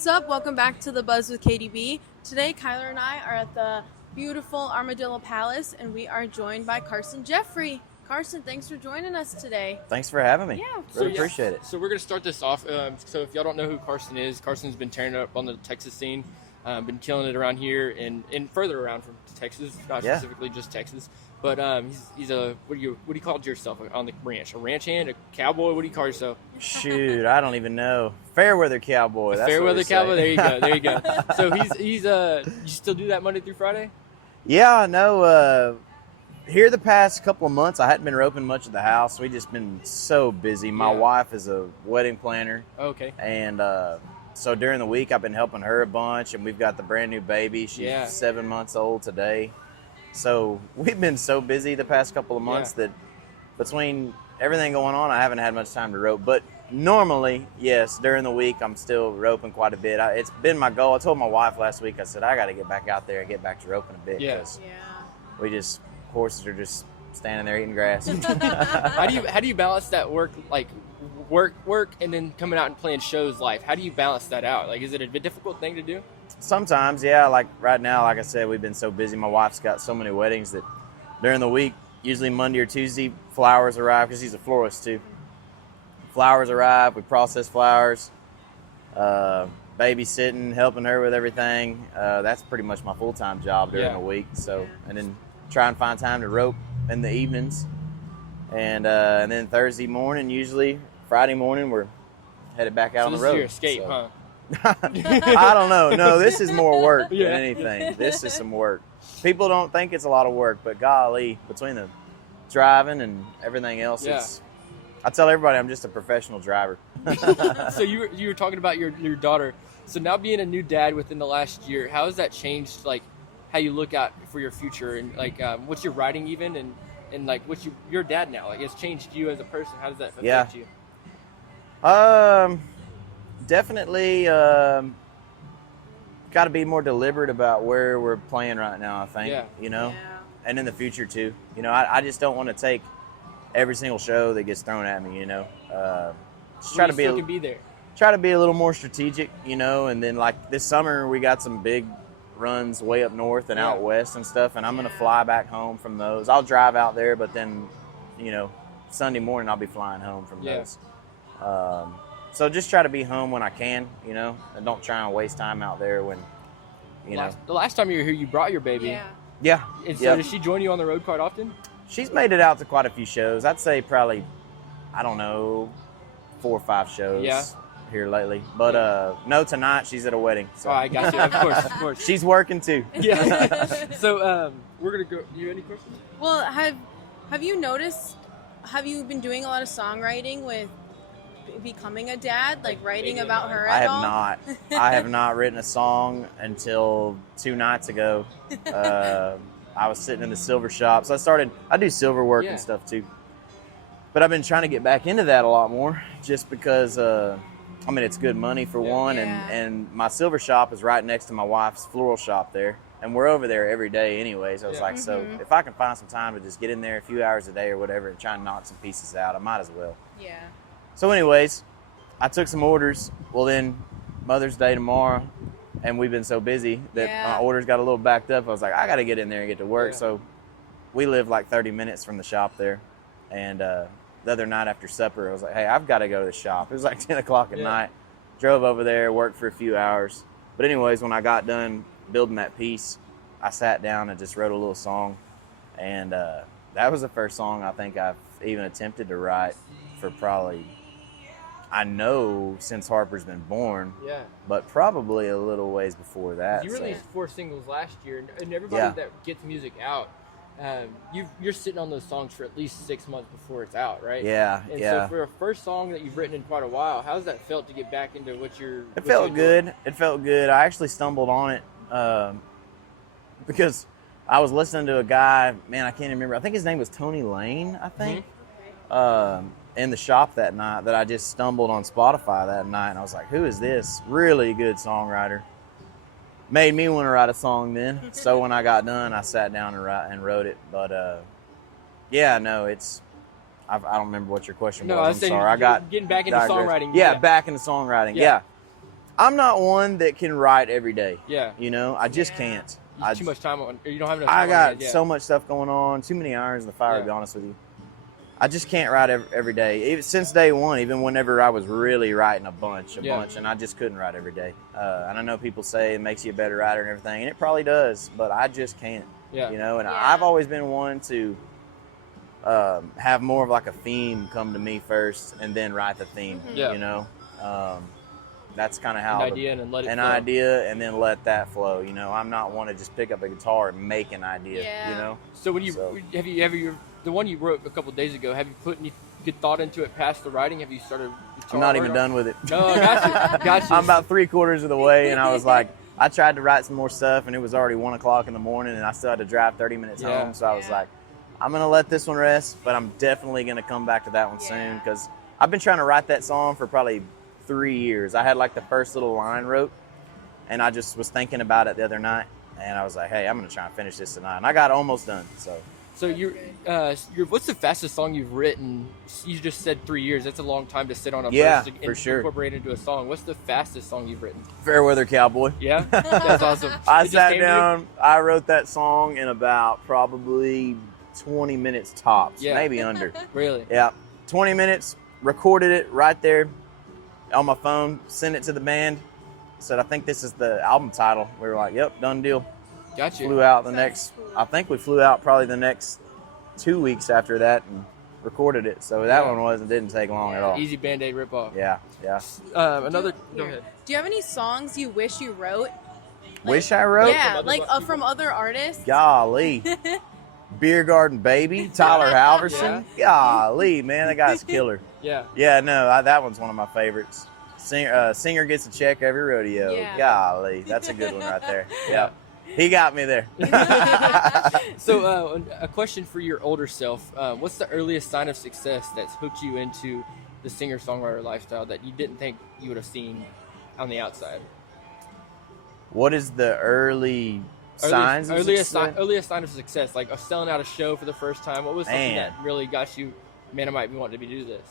What's up? Welcome back to The Buzz with KDB. Today, Kyler and I are at the beautiful Armadillo Palace, and we are joined by Carson Jeffrey. Carson, thanks for joining us today. Thanks for having me. Yeah, really appreciate it. So we're going to start this off. So if y'all don't know who Carson is, Carson's been tearing it up on the Texas scene, been killing it around here and further around from Texas, not specifically just Texas. But he's a what do you call yourself on the ranch? A ranch hand, a cowboy? What do you call yourself? Shoot, I don't even know. Fairweather cowboy. That's Fairweather cowboy. There you go. There you go. So he's you still do that Monday through Friday? Yeah, no. Here the past couple of months, I hadn't been roping much of the house. We just been so busy. My wife is a wedding planner. Okay. And so during the week, I've been helping her a bunch, and we've got the brand new baby. She's 7 months old today. So we've been so busy the past couple of months that between everything going on, I haven't had much time to rope. But normally, yes, during the week, I'm still roping quite a bit. It's been my goal. I told my wife last week, I said, I got to get back out there and get back to roping a bit. Yeah. We just, horses are just standing there eating grass. How do you balance that work and then coming out and playing shows live? How do you balance that out? Like, is it a difficult thing to do? Sometimes, yeah. Like right now, like I said, we've been so busy. My wife's got so many weddings that during the week, usually Monday or Tuesday, flowers arrive because she's a florist too. Flowers arrive, we process flowers, babysitting, helping her with everything. That's pretty much my full-time job during the week. So, and then try and find time to rope in the evenings. And then Thursday morning, usually Friday morning, we're headed back out on the road. So this is your escape, huh? I don't know. No, this is more work than anything. This is some work. People don't think it's a lot of work, but golly, between the driving and everything else, I tell everybody I'm just a professional driver. So you were talking about your daughter. So now being a new dad within the last year, how has that changed, like, how you look out for your future and, like, what's your writing even and like, what's your dad now? Like, it's changed you as a person. How does that affect you? Definitely got to be more deliberate about where we're playing right now, I think. And in the future too. I just don't want to take every single show that gets thrown at me, just try to be there. Try to be a little more strategic, and then like this summer we got some big runs way up north and out west and stuff, and I'm going to fly back home from those. I'll drive out there, but then, Sunday morning I'll be flying home from those. So just try to be home when I can, and don't try and waste time out there when, The last time you were here, you brought your baby. Yeah. And so does she join you on the road quite often? She's made it out to quite a few shows. I'd say probably, 4 or 5 shows here lately. But no, tonight she's at a wedding. So. Oh, I got you. Of course. She's working too. Yeah. So we're going to go. You have any questions? Well, have you noticed, have you been doing a lot of songwriting with becoming a dad, like writing about her at all? I have not written a song until 2 nights ago. I was sitting in the silver shop, so I do silver work and stuff too, but I've been trying to get back into that a lot more just because it's good money for one, and my silver shop is right next to my wife's floral shop there, and we're over there every day anyways. I was like, so if I can find some time to just get in there a few hours a day or whatever and try and knock some pieces out, I might as well. So anyways, I took some orders. Well, then Mother's Day tomorrow, and we've been so busy that my orders got a little backed up. I was like, I got to get in there and get to work. So we live like 30 minutes from the shop there. And the other night after supper, I was like, hey, I've got to go to the shop. It was like 10 o'clock at night. Drove over there, worked for a few hours. But anyways, when I got done building that piece, I sat down and just wrote a little song. And that was the first song I think I've even attempted to write for probably, I know, since Harper's been born, but probably a little ways before that. You released 4 singles last year, and everybody that gets music out, you're sitting on those songs for at least 6 months before it's out, right? So for a first song that you've written in quite a while, how's that felt to get back into what you're... It felt good. It felt good. I actually stumbled on it because I was listening to a guy, man, I can't remember. I think his name was Tony Lane, I think. In the shop that night, that I just stumbled on Spotify that night, and I was like, who is this really good songwriter? Made me want to write a song then. So when I got done, I sat down and wrote it. But it's I don't remember what your question was. I'm sorry. I got getting back into songwriting. Back into songwriting. I'm not one that can write every day. Yeah. You know, I just can't. Too much time on, or you don't have enough time I on got it, yeah. so much stuff going on, too many irons in the fire, to be honest with you. I just can't write every day. Even since day one, even whenever I was really writing a bunch, and I just couldn't write every day. And I know people say it makes you a better writer and everything, and it probably does, but I just can't. Yeah. You know, and I've always been one to have more of like a theme come to me first and then write the theme. Yeah. You know, that's kind of how an idea and let it flow. idea and then let that flow. You know, I'm not one to just pick up a guitar and make an idea. You know. So when you have you the one you wrote a couple days ago, have you put any good thought into it past the writing? Have you started guitar? I'm not even done with it. No, I got you. I'm about 3/4 of the way, and I was like, I tried to write some more stuff, and it was already 1 o'clock in the morning, and I still had to drive 30 minutes home. So I was like, I'm gonna let this one rest, but I'm definitely gonna come back to that one soon, because I've been trying to write that song for probably 3 years. I had like the first little line wrote, and I just was thinking about it the other night, and I was like, hey, I'm gonna try and finish this tonight, and I got almost done. So you're what's the fastest song you've written? You just said 3 years. That's a long time to sit on a verse to incorporate into a song. What's the fastest song you've written? Fairweather Cowboy. Yeah, that's awesome. I sat down. I wrote that song in about probably 20 minutes tops, maybe under. Really? Yeah, 20 minutes. Recorded it right there on my phone. Sent it to the band. Said, I think this is the album title. We were like, yep, done deal. Gotcha. Flew out the next. I think we flew out probably the next 2 weeks after that and recorded it. So that one didn't take long at all. Easy Band-Aid ripoff. Yeah. Go ahead. Do you have any songs you wish you wrote? Wish I wrote? Yeah, like from other artists. Golly. Beer Garden Baby, Tyler Halverson. Golly, man, that guy's a killer. Yeah, no, that one's one of my favorites. Singer gets a check every rodeo. Yeah. Golly, that's a good one right there. Yeah. He got me there. So, a question for your older self. What's the earliest sign of success that's hooked you into the singer-songwriter lifestyle that you didn't think you would have seen on the outside? What is the earliest sign of success? Like selling out a show for the first time. What was something that really got you, man, I might be wanting to do this?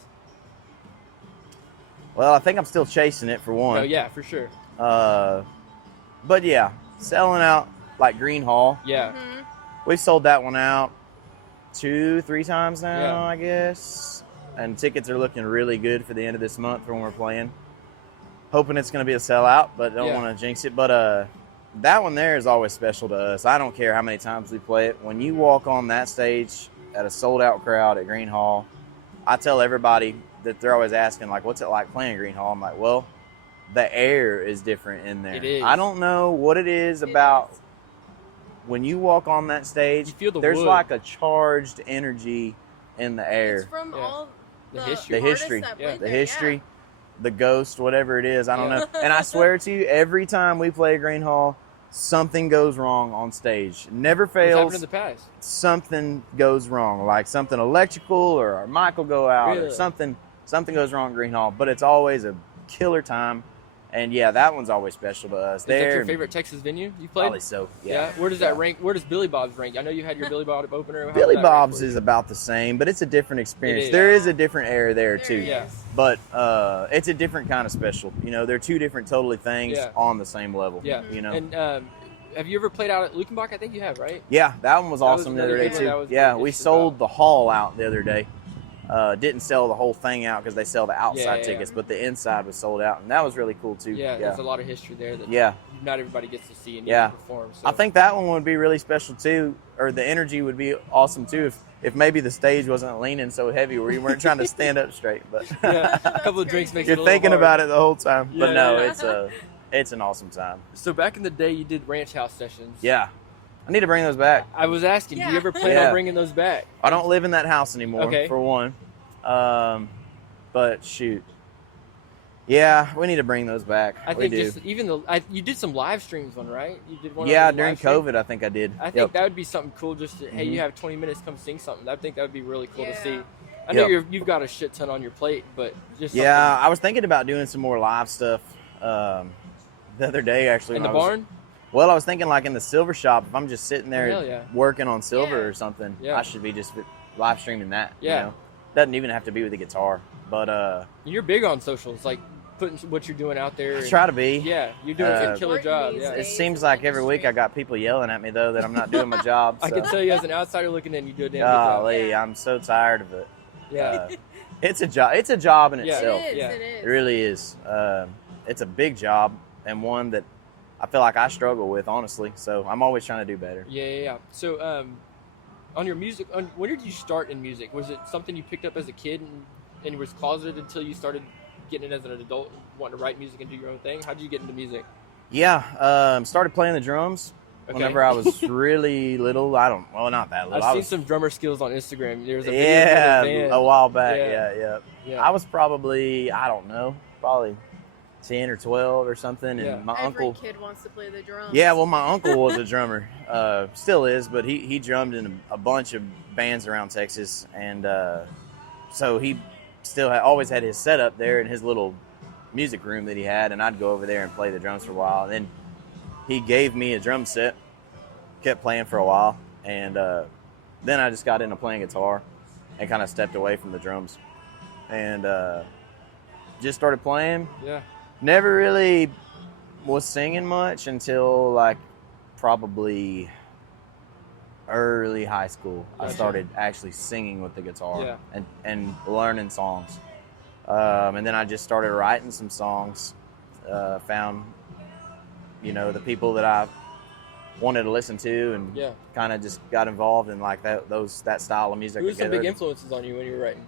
Well, I think I'm still chasing it for one. Oh, yeah, for sure. But yeah, selling out like Green Hall. Yeah. We've sold that one out 2-3 times now, I guess. And tickets are looking really good for the end of this month for when we're playing. Hoping it's going to be a sellout, but don't want to jinx it. But that one there is always special to us. I don't care how many times we play it. When you walk on that stage at a sold-out crowd at Green Hall, I tell everybody that they're always asking, like, what's it like playing Green Hall? I'm like, well, the air is different in there. It is. I don't know what it is about when you walk on that stage. You feel there's wood. like a charged energy in the air. It's from all the history. The history, the ghost, whatever it is. I don't know. And I swear to you, every time we play Green Hall, something goes wrong on stage. It never fails. What's happened in the past? Something goes wrong, like something electrical or our mic will go out or something goes wrong at Green Hall. But it's always a killer time. And yeah, that one's always special to us. Is that your favorite Texas venue you played? Probably so, yeah. Where does that rank? Where does Billy Bob's rank? I know you had your Billy Bob opener. Billy Bob's is about the same, but it's a different experience. There is a different air there too. Yeah. But it's a different kind of special. You know, they're two different totally things on the same level. Yeah. You know. And have you ever played out at Lukenbach? I think you have, right? Yeah, that one was awesome the other day too. Yeah, we sold the hall out the other day. Didn't sell the whole thing out because they sell the outside tickets, but the inside was sold out, and that was really cool too. Yeah, there's a lot of history there that not everybody gets to see and perform. So. I think that one would be really special too, or the energy would be awesome too if maybe the stage wasn't leaning so heavy where you weren't trying to stand up straight. But a couple of drinks makes you're it a little thinking hard. about it the whole time. But no, it's an awesome time. So back in the day, you did ranch house sessions. Yeah. I need to bring those back. I was asking, do you ever plan on bringing those back? I don't live in that house anymore, for one. But shoot. Yeah, we need to bring those back. I think you did some live streams one, right? You did one. Yeah, during COVID, I think I did. I think that would be something cool. Just to, hey, you have 20 minutes, come sing something. I think that would be really cool to see. I know you've got a shit ton on your plate, but just I was thinking about doing some more live stuff the other day actually. In the barn? Well, I was thinking like in the silver shop. If I'm just sitting there working on silver or something, I should be just live streaming that. Yeah. You know? Doesn't even have to be with the guitar, but you're big on socials. Like putting what you're doing out there. I try to be. Yeah, you're doing a killer job. These Yeah. It days seems in like the every week industry. I got people yelling at me though that I'm not doing my job. So. I can tell you as an outsider looking in, you do a damn good job. Golly, I'm so tired of it. Yeah. It's a job. It's a job in Yeah. itself. It is. Yeah. It is. It really is. It's a big job and one that I feel like I struggle with, honestly. So I'm always trying to do better. Yeah. So, on your music, when did you start in music? Was it something you picked up as a kid and was closeted until you started getting it as an adult, wanting to write music and do your own thing? How did you get into music? Yeah, started playing the drums Okay. whenever I was really little. Not that little. I've seen some drummer skills on Instagram. There was a video yeah, of a band. a while back. Yeah. Yeah. I was probably, probably 10 or 12 or something. And Yeah. my Every uncle. kid wants to play the drums. Yeah, well, my uncle was a drummer, still is, but he drummed in a bunch of bands around Texas, and so he still always had his setup there in his little music room that he had, and I'd go over there and play the drums for a while. And then he gave me a drum set, kept playing for a while, and then I just got into playing guitar and kind of stepped away from the drums, and just started playing. Yeah. Never really was singing much until like probably early high school. I Gotcha. started actually singing with the guitar Yeah. and learning songs. And then I just started writing some songs. Found, the people that I wanted to listen to, and Yeah. kind of just got involved in like that style of music. Who were some together. big influences on you when you were writing?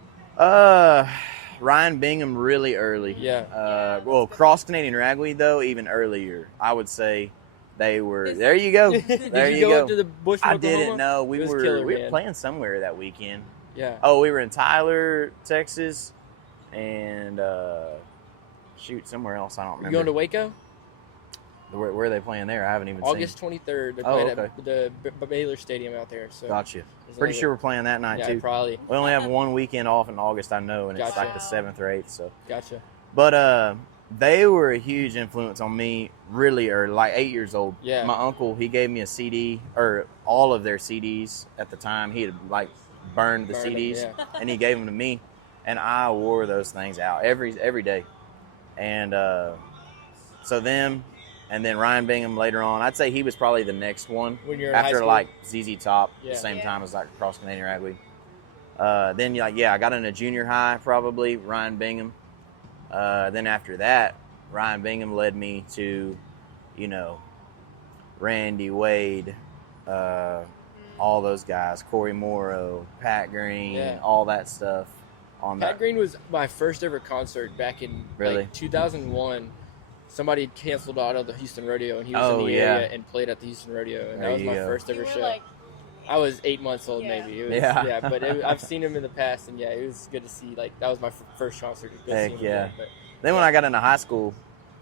Ryan Bingham really early. Yeah. Well, Cross Canadian Ragweed though, even earlier. I would say they were. There you go. There Did you go go. up to the bush? I didn't know we It was were killer, we were man. playing somewhere that weekend. Yeah. Oh, we were in Tyler, Texas, and somewhere else. I don't You remember. going to Waco? Where are they playing there? I haven't even August seen. 23rd. They're Oh, playing okay. at the Baylor Stadium out there. So Gotcha. there's Pretty another- sure we're playing that night Yeah, too. probably. We only have one weekend off in August, I know, and it's Gotcha. like the 7th or 8th. So. Gotcha. But they were a huge influence on me really early, like 8 years old. Yeah. My uncle, he gave me a CD, or all of their CDs at the time. He had like burned the Burned 'em, CDs, yeah. and he gave them to me, and I wore those things out every day. And so them, and then Ryan Bingham later on. I'd say he was probably the next one When you're in high after school? like ZZ Top, Yeah. the same Yeah. time as like Cross Canadian Ragweed. Then I got into junior high probably Ryan Bingham. Then after that, Ryan Bingham led me to, Randy Wade, all those guys, Corey Morrow, Pat Green, Yeah. all that stuff. On Pat that. Green was my first ever concert back in Really? like 2001. Somebody had canceled out of the Houston Rodeo, and he was Oh, in the yeah. area and played at the Houston Rodeo, and There that was you my go. first You ever were show. like, I was 8 months old, Yeah. maybe. It was, Yeah. but I've seen him in the past, and it was good to see. Like that was my first concert. It was good to Heck see him yeah. again, but Then when I got into high school,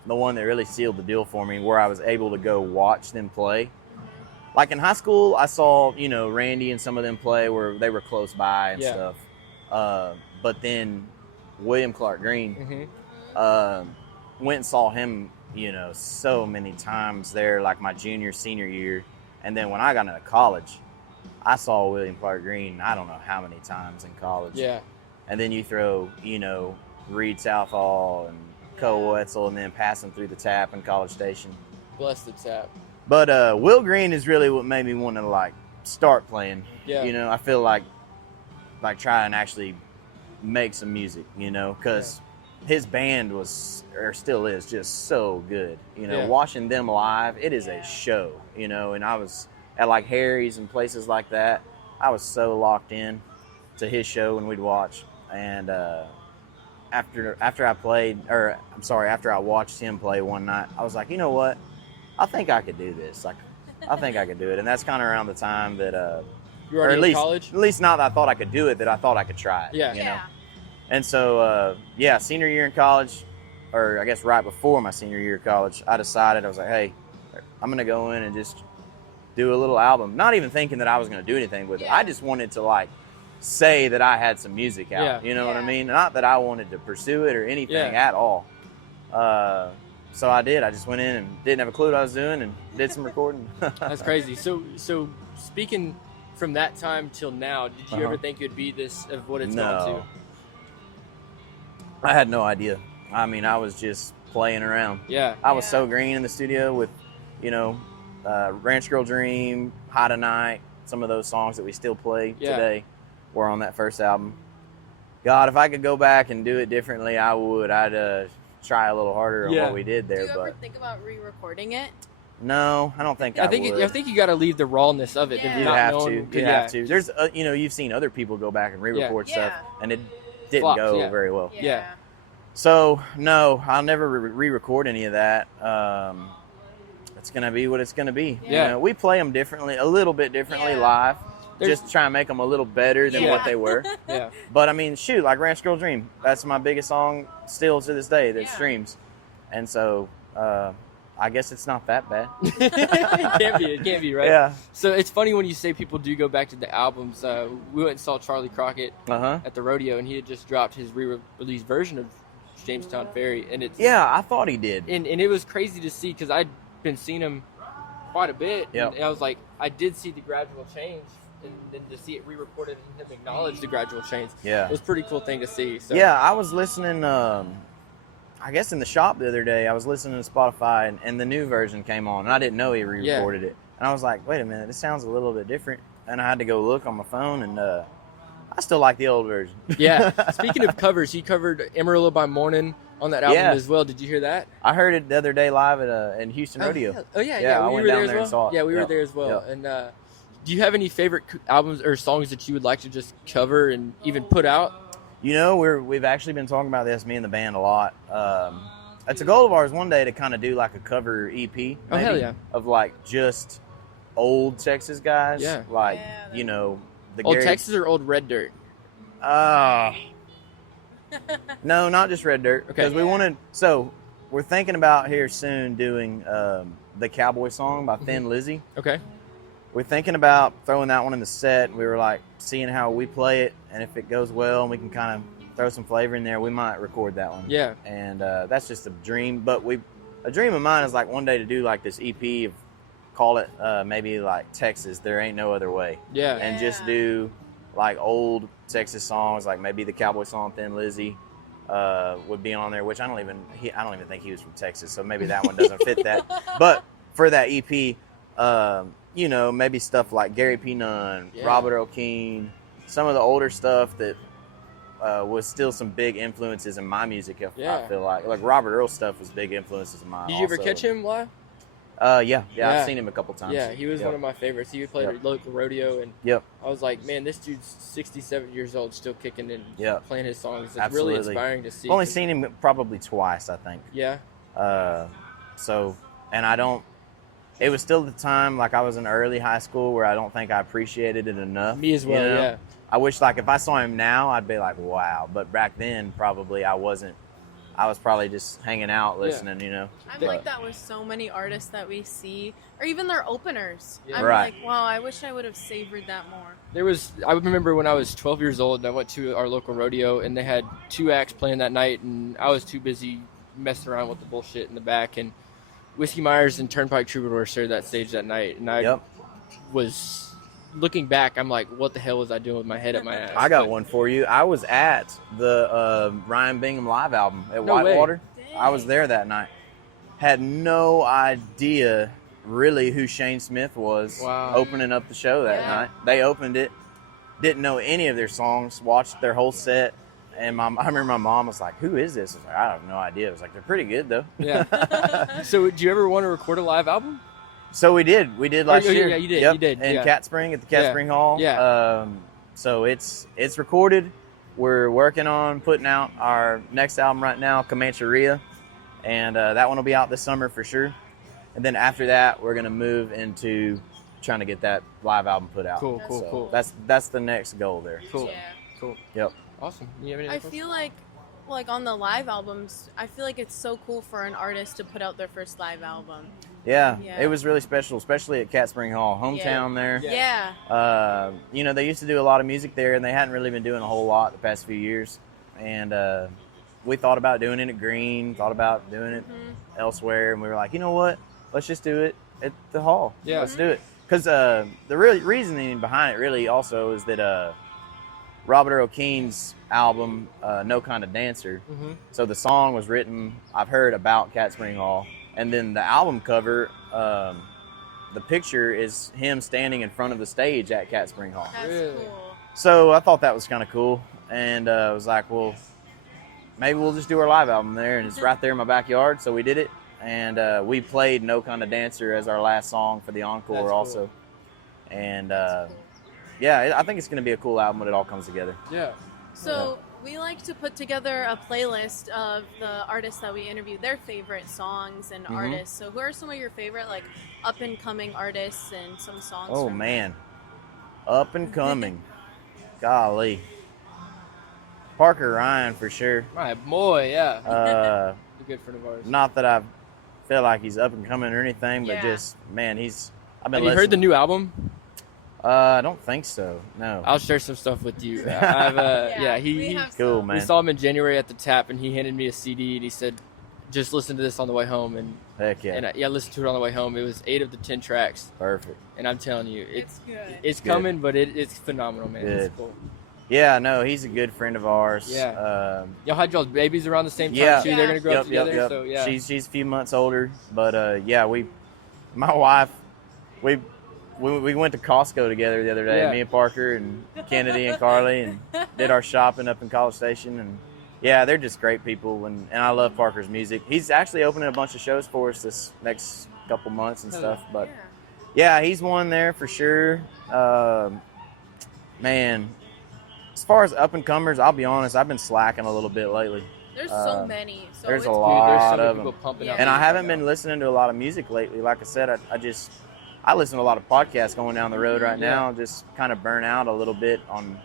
the one that really sealed the deal for me, where I was able to go watch them play. Like in high school, I saw, Randy and some of them play where they were close by and Yeah. stuff. But then William Clark Green, went and saw him, so many times there, like my junior, senior year. And then when I got into college, I saw William Clark Green, I don't know how many times in college. yeah, And then you throw, Reed Southall and Co Wetzel, and then pass them through the tap in College Station. bless the tap. But Will Green is really what made me want to like start playing. Yeah. I feel like try and actually make some music. Because his band was or still is just so good. Yeah. Watching them live, it is a show. And I was at like Harry's and places like that. I was so locked in to his show when we'd watch. And after I watched him play one night, I was like, you know what? I think I could do this. Like, I think I could do it. And that's kind of around the time that, You were or already at in least, college. at least not that I thought I could do it, that I thought I could try it. Yeah. You know? yeah. And so, senior year in college, or I guess right before my senior year of college, I decided, I was like, hey, I'm going to go in and just do a little album. Not even thinking that I was going to do anything with it. Yeah. I just wanted to, like, say that I had some music out. Yeah. You know what I Yeah. mean? Not that I wanted to pursue it or anything Yeah. at all. So I did. I just went in and didn't have a clue what I was doing and did some recording. That's crazy. So speaking from that time till now, did you Uh-huh. ever think it'd be this of what it's No. gone to? I had no idea. I mean, I was just playing around. Yeah. I was so green in the studio with, you know, Ranch Girl Dream, High Tonight, some of those songs that we still play today were on that first album. God, if I could go back and do it differently, I would. I'd try a little harder on what we did there. Do you ever think about re-recording it? No, I don't think I would. I think you got to leave the rawness of it. Yeah. You have to. There's, you know, you've seen other people go back and re-record stuff, and it didn't Flops, go very well. Yeah. So, no, I'll never re-record any of that. It's going to be what it's going to be. Yeah. You know, we play them differently, a little bit differently live. Just try and make them a little better than what they were. Yeah. But, I mean, shoot, like Ranch Girl Dream, that's my biggest song still to this day that streams. And so, I guess it's not that bad. It can't be, right? Yeah. So it's funny when you say people do go back to the albums. We went and saw Charlie Crockett at the rodeo, and he had just dropped his re-release version of Jamestown Ferry, and it's I thought he did. And it was crazy to see because I'd been seeing him quite a bit, and I was like, I did see the gradual change, and then to see it re-recorded and him acknowledge the gradual change, it was a pretty cool thing to see. So. Yeah, I was listening. I guess in the shop the other day, I was listening to Spotify, and the new version came on, and I didn't know he re-recorded it. And I was like, wait a minute, this sounds a little bit different. And I had to go look on my phone, and I still like the old version. Yeah. Speaking of covers, he covered Amarillo by Morning on that album as well. Did you hear that? I heard it the other day live at in Houston Rodeo. Yeah. I went down there and saw it. Yeah, we were there as well. And do you have any favorite albums or songs that you would like to just cover and even put out? You know, we've actually been talking about this, me and the band, a lot. It's a goal of ours one day to kind of do like a cover EP, maybe, of like just old Texas guys. Yeah. Like, you know, the old Texas or old Red Dirt? No, not just Red Dirt. Okay. Because we're thinking about here soon doing the Cowboy Song by Thin Lizzy. Okay. We're thinking about throwing that one in the set. We were like seeing how we play it, and if it goes well and we can kind of throw some flavor in there, we might record that one. Yeah. And that's just a dream. But a dream of mine is like one day to do like this EP of, call it maybe like Texas, There Ain't No Other Way. Yeah. And just do like old Texas songs, like maybe the Cowboy Song, Thin Lizzy would be on there, which I don't even think he was from Texas, so maybe that one doesn't fit that. But for that EP, you know, maybe stuff like Gary P. Nunn, Robert Earl Keen, some of the older stuff that was still some big influences in my music. I feel like Robert Earl stuff was big influences in mine. Did you ever catch him live? Yeah, I've seen him a couple times. Yeah, he was one of my favorites. He would play at local rodeo, and I was like, man, this dude's 67 years old, still kicking and playing his songs. It's really inspiring to see. I've only seen him probably twice, I think. Yeah. It was still the time, like I was in early high school, where I don't think I appreciated it enough. Me as well, you know? yeah. I wish, like, if I saw him now, I'd be like, wow. But back then, probably I wasn't. I was probably just hanging out, listening, you know. I'm like that with so many artists that we see, or even their openers. Yeah. I'm like, wow, I wish I would have savored that more. I remember when I was 12 years old, and I went to our local rodeo, and they had 2 acts playing that night, and I was too busy messing around with the bullshit in the back, and Whiskey Myers and Turnpike Troubadour shared that stage that night, and I was looking back. I'm like, what the hell was I doing with my head up my ass? I got one for you. I was at the Ryan Bingham live album at Whitewater. I was there that night. Had no idea really who Shane Smith was opening up the show that night. They opened it. Didn't know any of their songs. Watched their whole set. And I remember my mom was like, who is this? I was like, I have no idea. I was like, they're pretty good, though. Yeah. So do you ever want to record a live album? So we did. We did last year. Yeah, you did. You did. In Cat Spring, at the Cat Spring Hall. Yeah. So it's recorded. We're working on putting out our next album right now, Comancheria. And that one will be out this summer for sure. And then after that, we're going to move into trying to get that live album put out. Cool. That's the next goal there. Cool. Yep. Awesome. You have any I feel like on the live albums, I feel like it's so cool for an artist to put out their first live album. Yeah, it was really special, especially at Cat Spring Hall, hometown there. Yeah. You know, they used to do a lot of music there, and they hadn't really been doing a whole lot the past few years. And we thought about doing it at Green, thought about doing it elsewhere, and we were like, you know what? Let's just do it at the hall. Yeah. Let's do it. Because the real reasoning behind it really also is that Robert Earl Keen's album, No Kind of Dancer. Mm-hmm. So the song was written, I've heard, about Cat Spring Hall. And then the album cover, the picture is him standing in front of the stage at Cat Spring Hall. That's Really? cool. So I thought that was kind of cool. And I was like, well, maybe we'll just do our live album there. And it's right there in my backyard. So we did it. And we played No Kind of Dancer as our last song for the encore. That's cool. Also. And That's cool. yeah, I think it's going to be a cool album when it all comes together. Yeah. So we like to put together a playlist of the artists that we interview, their favorite songs and artists. So who are some of your favorite, like, up-and-coming artists and some songs? Oh, from man. Up and coming. Golly. Parker Ryan, for sure. My boy, yeah. Uh, A good friend of ours. not that I feel like he's up and coming or anything, but Yeah. just, man, I've been Have you heard the new album? I don't think so, no. I'll share some stuff with you. we He have Cool, some. man. we saw him in January at the Tap, and he handed me a CD, and he said, "Just listen to this on the way home." And Heck yeah. I listened to it on the way home. It was 8 of the 10 tracks, Perfect. and I'm telling you, It's good. it's good. coming, but it's phenomenal, man. Good. It's cool. Yeah, no, he's a good friend of ours. Yeah. Y'all had y'all's babies around the same time Yeah. too. They're gonna grow up together. Yep. So yeah. She's a few months older, but yeah, my wife, we went to Costco together the other day. Yeah. Me and Parker and Kennedy and Carly, and did our shopping up in College Station. And yeah, they're just great people, and I love Parker's music. He's actually opening a bunch of shows for us this next couple months and stuff. But yeah, he's one there for sure. Man, as far as up and comers, I'll be honest, I've been slacking a little bit lately. There's so many. So there's it's a cool. lot. There's so many of people them. pumping Yeah. out. And I music haven't right been now. listening to a lot of music lately. Like I said, I listen to a lot of podcasts going down the road right Yeah. now. Just kind of burn out a little bit on,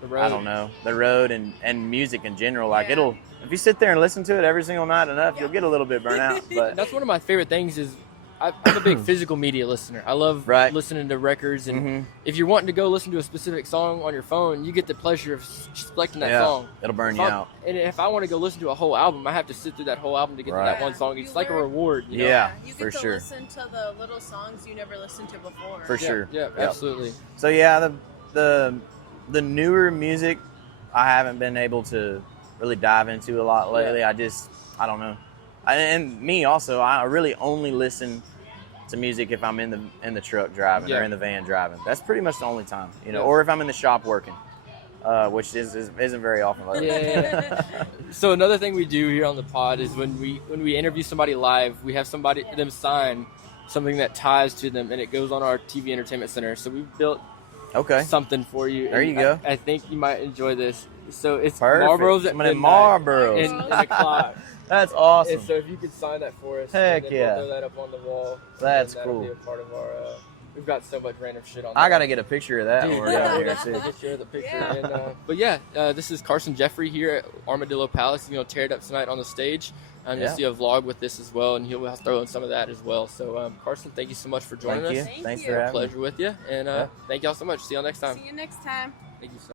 The road. I don't know, the road and music in general. Like Yeah. if you sit there and listen to it every single night enough, you'll get a little bit burnt out. But That's one of my favorite things. Is I'm a big physical media listener. I love Right. listening to records, and Mhm. if you're wanting to go listen to a specific song on your phone, you get the pleasure of selecting that Yeah. song. it'll burn If you I'm- out. And if I want to go listen to a whole album, I have to sit through that whole album to get to Right. that one song. It's like a reward. You know? Yeah, You for get to sure. listen to the little songs you never listened to before. For sure. Yeah, Yep. absolutely. So yeah, the newer music I haven't been able to really dive into a lot lately. I don't know. And me also, I really only listen to music if I'm in the truck driving or Yeah. in the van driving. That's pretty much the only time, Yeah. or if I'm in the shop working, which isn't very often lately. Yeah. So another thing we do here on the pod is when we interview somebody live, we have them sign something that ties to them, and it goes on our TV Entertainment Center. So we built Okay. something for you. There and you go. I think you might enjoy this. So it's Perfect. Marlboro's at I'm in midnight Marlboro's. in a clock. That's awesome. And so if you could sign that for us, Heck and then yeah. we'll throw that up on the wall. That's and that'll cool. Be a part of our. We've got so much random shit on. I there. gotta get a picture of that when Dude, we're yeah, out we'll here definitely too. get share the picture. Yeah. And, but yeah, this is Carson Jeffrey here at Armadillo Palace. Tear it up tonight on the stage. You'll Yeah. see a vlog with this as well, and he'll throw in some of that as well. So Carson, thank you so much for joining Thank you. us. Thank Thanks you. for having me. Pleasure with you, and Yeah. thank y'all so much. See y'all next time. See you next time. Thank you so